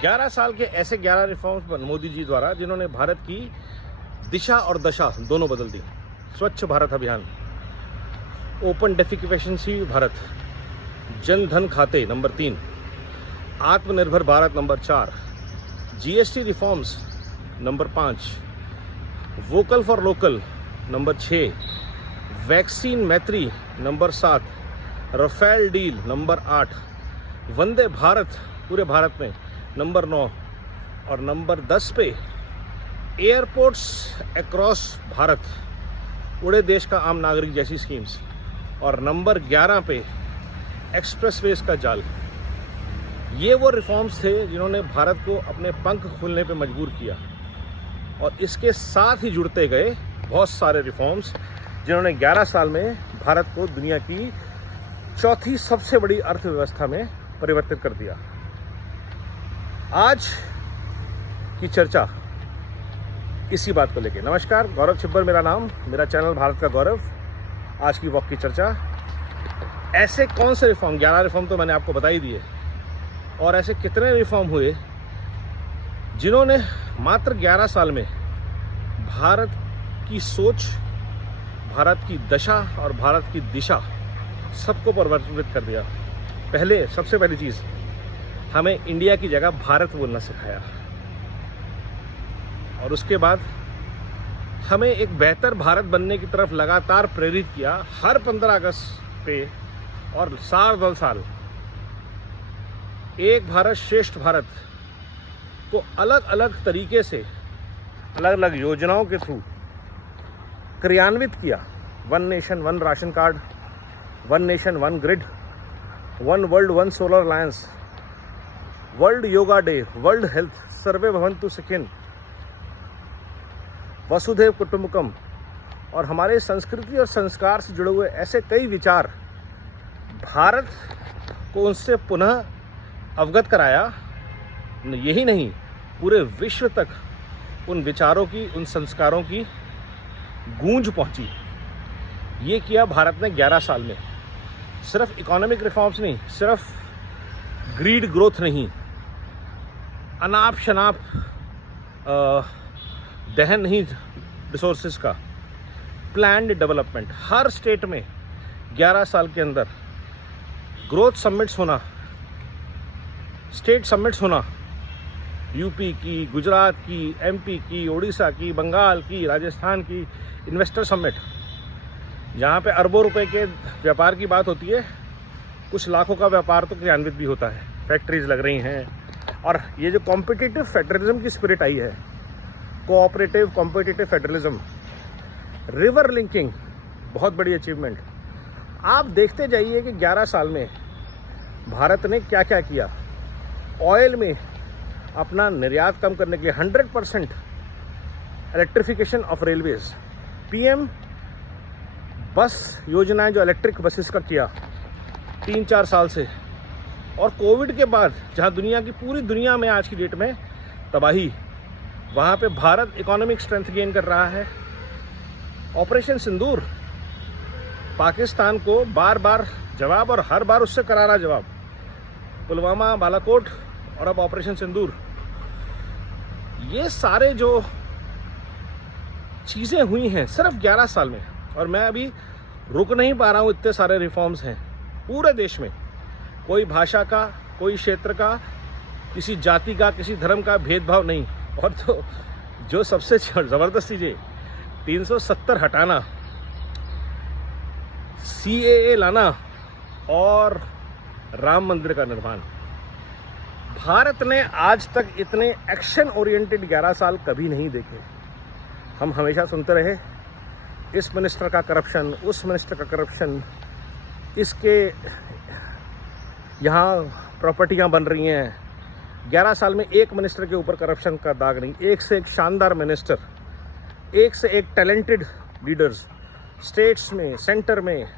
11 साल के ऐसे 11 रिफॉर्म्स मोदी जी द्वारा जिन्होंने भारत की दिशा और दशा दोनों बदल दी। स्वच्छ भारत अभियान, open defecation free Bharat, Jan Dhan खाते नंबर 3, आत्मनिर्भर Bharat number 4, GST reforms number 5, vocal for local number 6, vaccine मैत्री number 7, Rafale deal number 8, Vande Bharat पूरे भारत में नंबर 9 और नंबर 10 पे एयरपोर्ट्स अक्रॉस भारत, पूरे देश का आम नागरिक जैसी स्कीम्स, और नंबर 11 पे एक्सप्रेसवेज का जाल। ये वो रिफॉर्म्स थे जिन्होंने भारत को अपने पंख खोलने पे मजबूर किया। और इसके साथ ही जुड़ते गए बहुत सारे रिफॉर्म्स जिन्होंने 11 साल में भारत को दुनिया की चौथी सबसे बड़ी अर्थव्यवस्था में परिवर्तित कर दिया। आज की चर्चा इसी बात को लेकर। नमस्कार, गौरव छिब्बर मेरा नाम, मेरा चैनल भारत का गौरव। आज की वॉक की चर्चा, ऐसे कौन से रिफॉर्म, 11 रिफॉर्म तो मैंने आपको बता ही दिए, और ऐसे कितने रिफॉर्म हुए जिन्होंने मात्र 11 साल में भारत की सोच, भारत की दशा और भारत की दिशा सबको परिवर्तित कर दिया। सबसे पहली चीज़, हमें इंडिया की जगह भारत बोलना सिखाया, और उसके बाद हमें एक बेहतर भारत बनने की तरफ लगातार प्रेरित किया। हर 15 अगस्त पे और साल दर साल एक भारत श्रेष्ठ भारत को अलग अलग तरीके से, अलग अलग योजनाओं के थ्रू क्रियान्वित किया। One nation one ration card, one nation one grid, one world one solar alliance, world yoga day, world health, सर्वे भवन्तु सुखिन, वसुधैव कुटुंबकम, और हमारे संस्कृति और संस्कार से जुड़े हुए ऐसे कई विचार भारत को उनसे पुनः अवगत कराया। यही नहीं, पूरे विश्व तक उन विचारों की, उन संस्कारों की गूंज पहुंची। ये किया भारत ने 11 साल में। सिर्फ इकोनॉमिक रिफॉर्म्स नहीं, सिर्फ ग्रीड ग्रोथ नहीं, अनाप शनाप दहन नहीं रिसोर्सेज का, प्लान्ड डेवलपमेंट। हर स्टेट में 11 साल के अंदर ग्रोथ समिट्स होना, स्टेट समिट्स होना, यूपी की, गुजरात की, एमपी की, उड़ीसा की, बंगाल की, राजस्थान की, इन्वेस्टर समिट, जहाँ पे अरबों रुपए के व्यापार की बात होती है, कुछ लाखों का व्यापार तो क्रियान्वित भी होता है, फैक्ट्रीज लग रही हैं। और ये जो कॉम्पिटिटिव फेडरलिज्म की स्पिरिट आई है, cooperative competitive federalism, river linking, बहुत बड़ी अचीवमेंट। आप देखते जाइए कि 11 साल में भारत ने क्या क्या किया। ऑयल में अपना निर्यात कम करने के लिए 100% इलेक्ट्रिफिकेशन ऑफ रेलवेज, पीएम बस योजनाएं जो इलेक्ट्रिक बसेस का किया 3-4 साल से। और कोविड के बाद जहां दुनिया की, पूरी दुनिया में आज की डेट में तबाही, वहां पे भारत इकोनॉमिक स्ट्रेंथ गेन कर रहा है। ऑपरेशन सिंदूर, पाकिस्तान को बार बार जवाब और हर बार उससे करारा जवाब, पुलवामा, बालाकोट और अब ऑपरेशन सिंदूर। ये सारे जो चीज़ें हुई हैं सिर्फ 11 साल में, और मैं अभी रुक नहीं पा रहा हूँ, इतने सारे रिफॉर्म्स हैं पूरे देश में। कोई भाषा का, कोई क्षेत्र का, किसी जाति का, किसी धर्म का भेदभाव नहीं। और तो जो सबसे ज़बरदस्त चीज़ है, 370 हटाना, CAA लाना और राम मंदिर का निर्माण। भारत ने आज तक इतने एक्शन ओरिएंटेड 11 साल कभी नहीं देखे। हम हमेशा सुनते रहे इस मिनिस्टर का करप्शन, उस मिनिस्टर का करप्शन, इसके यहाँ प्रॉपर्टियाँ बन रही हैं। 11 साल में एक मिनिस्टर के ऊपर करप्शन का दाग नहीं। एक से एक शानदार मिनिस्टर, एक से एक टैलेंटेड लीडर्स स्टेट्स में, सेंटर में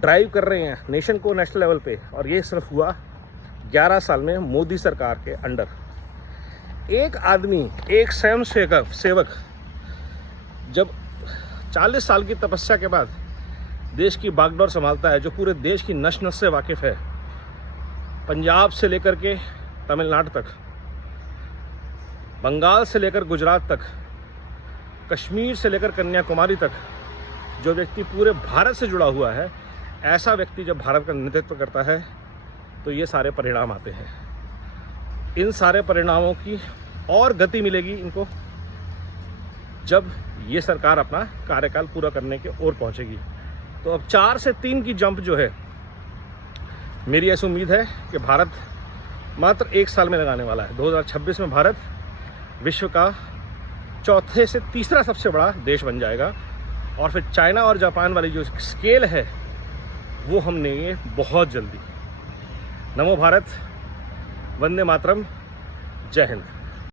ड्राइव कर रहे हैं नेशन को नेशनल लेवल पे। और ये सिर्फ हुआ 11 साल में मोदी सरकार के अंडर। एक आदमी, एक स्वयं सेवक जब 40 साल की तपस्या के बाद देश की बागडोर संभालता है, जो पूरे देश की नस नस से वाकिफ़ है, पंजाब से लेकर के तमिलनाडु तक, बंगाल से लेकर गुजरात तक, कश्मीर से लेकर कन्याकुमारी तक जो व्यक्ति पूरे भारत से जुड़ा हुआ है, ऐसा व्यक्ति जब भारत का नेतृत्व करता है तो ये सारे परिणाम आते हैं। इन सारे परिणामों की और गति मिलेगी इनको जब ये सरकार अपना कार्यकाल पूरा करने के ओर पहुंचेगी। तो अब 4 से 3 की जंप जो है, मेरी ऐसी उम्मीद है कि भारत मात्र 1 साल में लगाने वाला है। 2026 में भारत विश्व का चौथे से तीसरा सबसे बड़ा देश बन जाएगा और फिर चाइना और जापान वाली जो स्केल है वो हम लेंगे बहुत जल्दी। नमो भारत, वंदे मातरम, जय हिंद।